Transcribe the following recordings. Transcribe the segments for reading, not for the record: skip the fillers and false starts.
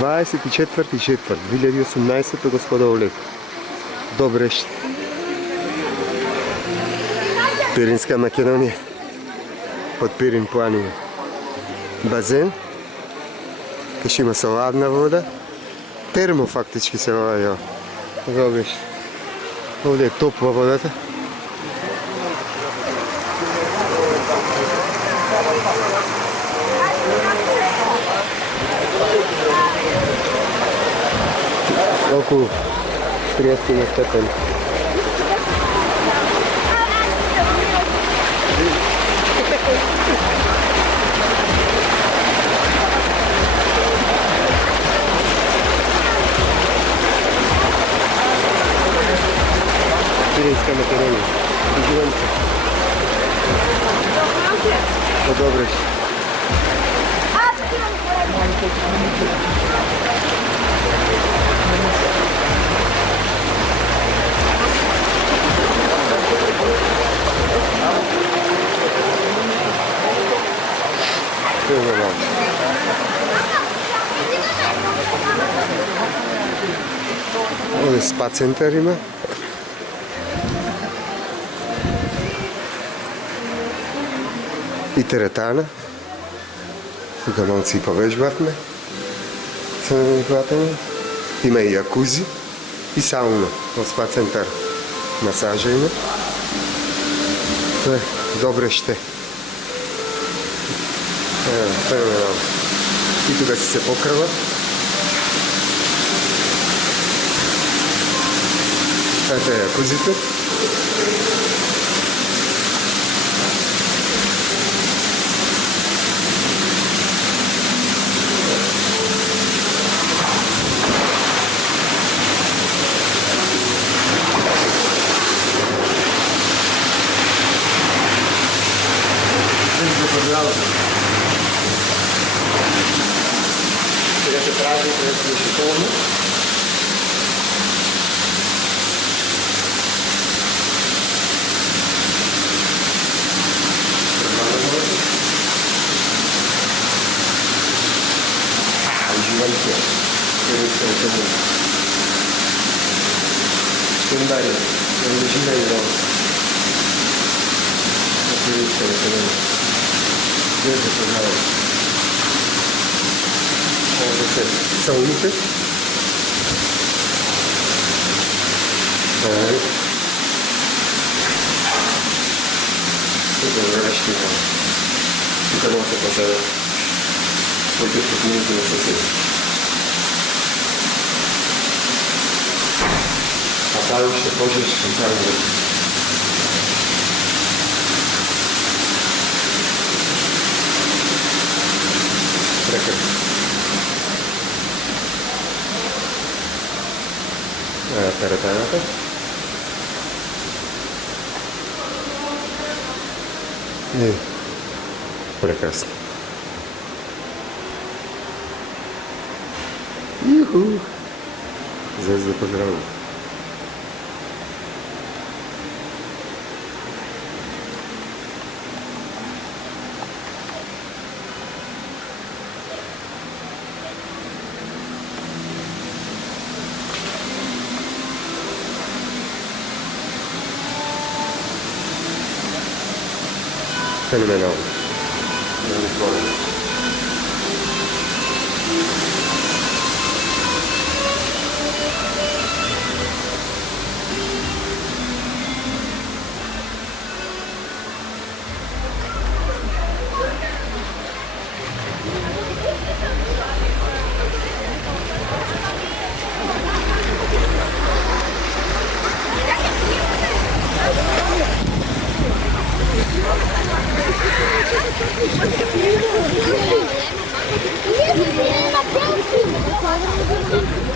24.4.2018, господа Олег. Добрещ. Пиринска Македония. Под Пирин планина. Базен. Каш има саладна вода. Термо фактически се вода. Добрещ. Ovdje je topla vodata. Около 30 степени. Пиринска Македония. Живем се. По-добре ще. Все нормално. Ovdje spa centar ima. И теретана. Тук малко си повежбахме. Има и якузи и сауна в спа център. Масажа има. Добре ще. И тук си се покрива. Ето е якузите. Сега се прави решително. Уживайте. Ще далее. Не уживай его. Где это пожалуйста? Сауните. Тук е връщина. Тук може да се поставя. Който е стопините на съсед. А там ще можеш да кажа. Прекрасно. Теретаната. Прекрасно. Юху! За поздравление. Fenomenal.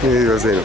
И го вземем.